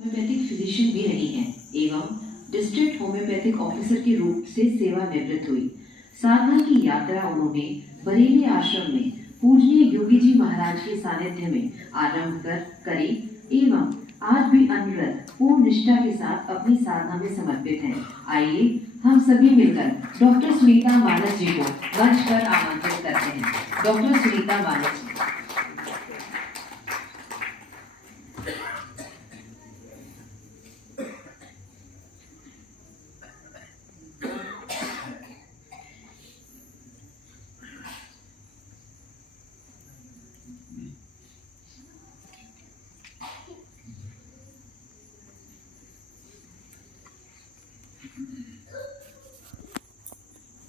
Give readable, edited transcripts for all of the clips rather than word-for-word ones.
Homeopathic physician भी रही हैं एवं डिस्ट्रिक्ट होम्योपैथिक ऑफिसर के रूप से सेवानिवृत्त हुई। साधना की यात्रा उन्होंने बरेली आश्रम में पूजनीय योगी जी महाराज के सानिध्य में आरंभ करी एवं आज भी अनवरत पूर्ण निष्ठा के साथ अपनी साधना में समर्पित हैं। आइए हम सभी मिलकर डॉक्टर सुनीता मानस जी को मंच पर आमंत्रित करते हैं। डॉक्टर सुनीता मानस जी।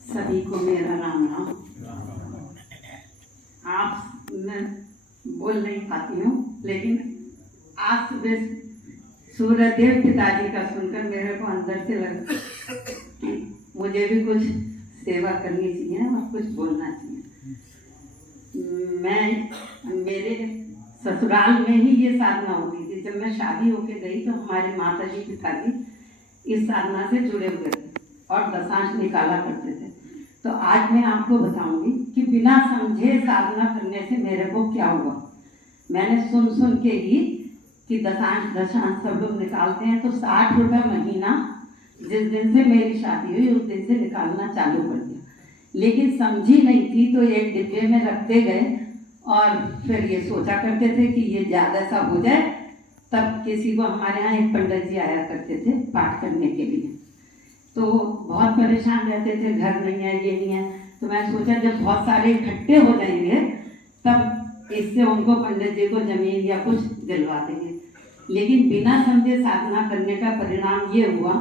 सभी को मेरा राम राम। आप मैं बोल नहीं पाती हूँ, लेकिन आज सुबह सूर्यदेव पिताजी का सुनकर मेरे को अंदर से लगा कि मुझे भी कुछ सेवा करनी चाहिए और कुछ बोलना चाहिए। मैं मेरे ससुराल में ही ये साधना होती थी। जब मैं शादी होके गई तो हमारे माता जी पिताजी इस साधना से जुड़े हुए थे और दशांश निकाला करते थे। तो आज मैं आपको बताऊंगी कि बिना समझे साधना करने से मेरे को क्या हुआ। मैंने सुन के ही कि दशांश सब लोग निकालते हैं, तो 60 रुपये महीना जिस दिन से मेरी शादी हुई उस दिन से निकालना चालू कर दिया। लेकिन समझी नहीं थी तो एक डिब्बे में रखते गए और फिर ये सोचा करते थे कि ये ज़्यादा सा हो जाए। तब किसी को हमारे यहाँ एक पंडित जी आया करते थे पाठ करने के लिए, तो बहुत परेशान रहते थे, घर नहीं है ये नहीं है। तो मैं सोचा जब बहुत सारे इकट्ठे हो जाएंगे तब इससे उनको पंडित जी को जमीन या कुछ दिलवा देंगे। लेकिन बिना समझे साधना करने का परिणाम ये हुआ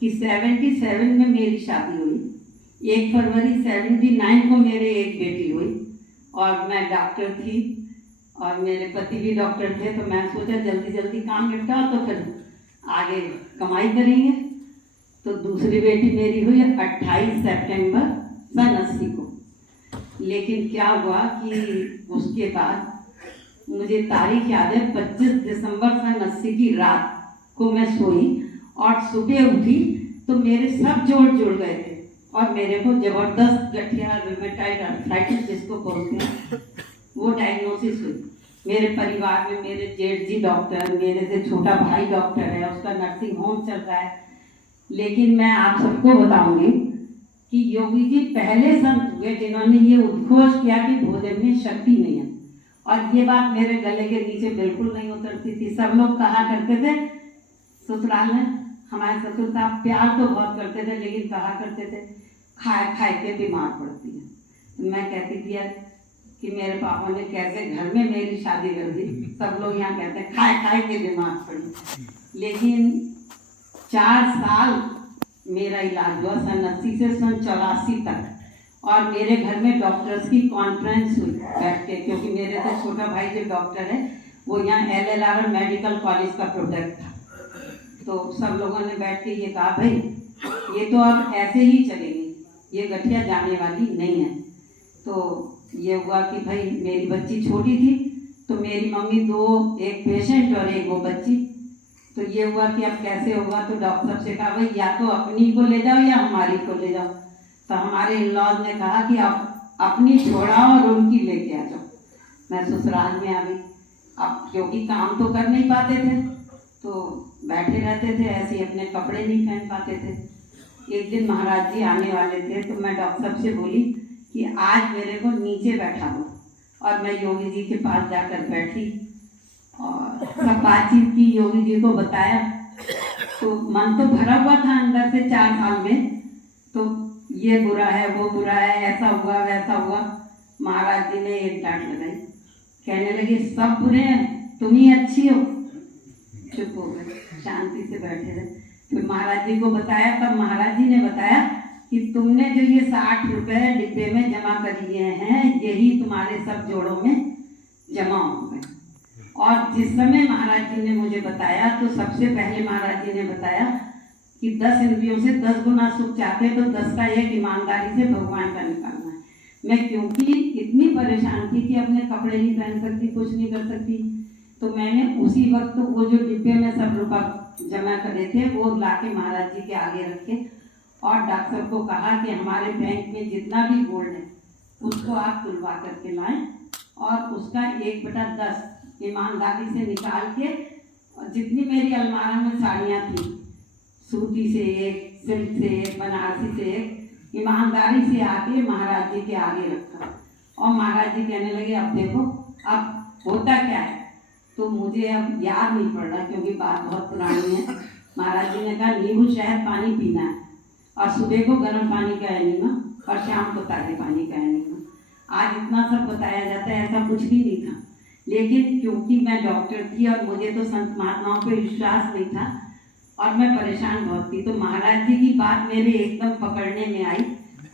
कि 77 में मेरी शादी हुई। 1 फरवरी 79 को मेरे एक बेटी हुई और मैं डॉक्टर थी और मेरे पति भी डॉक्टर थे। तो मैं सोचा जल्दी जल्दी काम निपटाओ तो फिर आगे कमाई करेंगे। तो दूसरी बेटी मेरी हुई 28 सितंबर सन 80 को। लेकिन क्या हुआ कि उसके बाद मुझे तारीख याद है 25 दिसंबर सन 80 की रात को मैं सोई और सुबह उठी तो मेरे सब जोड़ जुड़ गए थे और मेरे को जबरदस्त गठिया रूमेटाइड आर्थराइटिस जिसको बोलते हैं वो डायग्नोसिस हुई। मेरे परिवार में मेरे जेठ जी डॉक्टर, मेरे से छोटा भाई डॉक्टर है, उसका नर्सिंग होम चल रहा है। लेकिन मैं आप सबको बताऊंगी कि योगी जी पहले संत हुए जिन्होंने ये उद्घोष किया कि भोजन में शक्ति नहीं है। और ये बात मेरे गले के नीचे बिल्कुल नहीं उतरती थी। सब लोग कहा करते थे ससुराल में, हमारे ससुर साहब प्यार तो बहुत करते थे लेकिन कहा करते थे खाए खाए के बीमार पड़ती है। तो मैं कहती थी कि मेरे पापा ने कैसे घर में मेरी शादी कर दी। सब लोग यहाँ कहते हैं खाए खाए के बीमार पड़ी। लेकिन 4 साल मेरा इलाज हुआ सन 80 से सन 84 तक। और मेरे घर में डॉक्टर्स की कॉन्फ्रेंस हुई बैठ के, क्योंकि मेरे से छोटा भाई जो डॉक्टर है वो यहाँ LLR मेडिकल कॉलेज का प्रोडक्ट था। तो सब लोगों ने बैठ के ये कहा भाई ये तो अब ऐसे ही चलेगी, ये गठिया जाने वाली नहीं है। तो ये हुआ कि भाई मेरी बच्ची छोटी थी तो मेरी मम्मी 2, एक पेशेंट और एक वो बच्ची। तो ये हुआ कि अब कैसे होगा। तो डॉक्टर साहब से कहा भाई या तो अपनी को ले जाओ या हमारी को ले जाओ। तो हमारे इन-लॉज ने कहा कि आप अपनी छोड़ाओ और उनकी लेके आ जाओ। मैं ससुराल में आ गई। अब क्योंकि काम तो कर नहीं पाते थे तो बैठे रहते थे, ऐसे अपने कपड़े नहीं पहन पाते थे। एक दिन महाराज जी आने वाले थे तो मैं डॉक्टर साहब से बोली कि आज मेरे को नीचे बैठा दो। और मैं योगी जी के पास जाकर बैठी और सब बातचीत की, योगी जी को बताया। तो मन तो भरा हुआ था अंदर से 4 साल में। तो ये बुरा है वो बुरा है, ऐसा हुआ वैसा हुआ। महाराज जी ने एक डांट लगाई, कहने लगे सब बुरे हैं तुम ही अच्छी हो। चुप हो गए, शांति से बैठे रहे। फिर महाराज जी को बताया, तब महाराज जी ने बताया कि तुमने जो ये 60 रुपये डिब्बे में जमा कर लिए हैं यही तुम्हारे सब जोड़ों में जमा हो गए। और जिस समय महाराज जी ने मुझे बताया तो सबसे पहले महाराज जी ने बताया कि 10 इंद्रियों से 10 गुना सुख चाहते तो 10 का एक ईमानदारी से भगवान का निकालना है। मैं क्योंकि इतनी परेशान थी कि अपने कपड़े नहीं पहन सकती, कुछ नहीं कर सकती, तो मैंने उसी वक्त वो जो डिब्बे में सब रुपया जमा करे थे वो लाके महाराज जी के आगे रखे और डॉक्टर साहब को कहा कि हमारे बैंक में जितना भी गोल्ड है उसको आप तुलवा करके लाएं और उसका 1/10 ईमानदारी से निकाल के, जितनी मेरी अलमारा में साड़ियाँ थी, सूती से एक, सिल्क से एक, बनारसी से एक, ईमानदारी से आके महाराज जी के आगे रखा। और महाराज जी कहने लगे अब देखो अब होता क्या है। तो मुझे अब याद नहीं पड़ रहा क्योंकि बात बहुत पुरानी है। महाराज जी ने कहा नींबू शहद पानी पीना है और सुबह को गर्म पानी का एनीमा और शाम को ताजे पानी का एनीमा। आज इतना सब बताया जाता है, ऐसा कुछ भी नहीं था। लेकिन क्योंकि मैं डॉक्टर थी और मुझे तो संत महात्माओं पे विश्वास नहीं था और मैं परेशान बहुत थी, तो महाराज जी की बात मेरे एकदम पकड़ने में आई।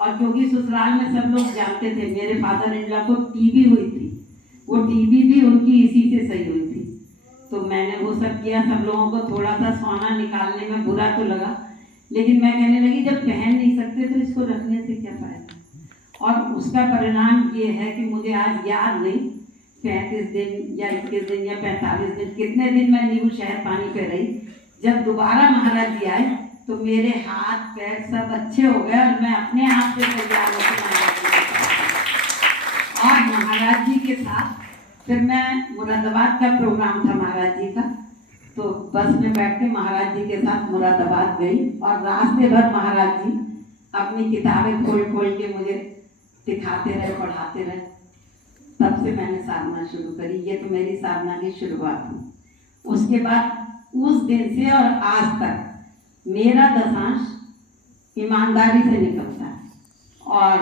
और क्योंकि ससुराल में सब लोग जानते थे मेरे फादर इन लॉ को टीबी हुई थी, वो टीबी भी उनकी इसी से सही हुई थी। तो मैंने वो सब किया। सब लोगों को थोड़ा सा सोना निकालने में बुरा तो लगा, लेकिन मैं कहने लगी जब पहन नहीं सकते तो इसको रखने से क्या फायदा। और उसका परिणाम ये है कि मुझे आज याद नहीं 35 दिन या 21 दिन या 45 दिन कितने दिन मैं नींबू शहद पानी पे रही। जब दोबारा महाराज जी आए तो मेरे हाथ पैर सब अच्छे हो गए और मैं अपने आप से तैयार होकर महाराज जी के साथ फिर मैं मुरादाबाद का प्रोग्राम था महाराज जी का, तो बस में बैठ के महाराज जी के साथ मुरादाबाद गई और रास्ते भर महाराज जी अपनी किताबें खोल खोल के मुझे दिखाते रहे, पढ़ाते रहे। तब से मैंने साधना शुरू करी। ये तो मेरी साधना की शुरुआत हुई। उसके बाद उस दिन से और आज तक मेरा दशांश ईमानदारी से निकलता है और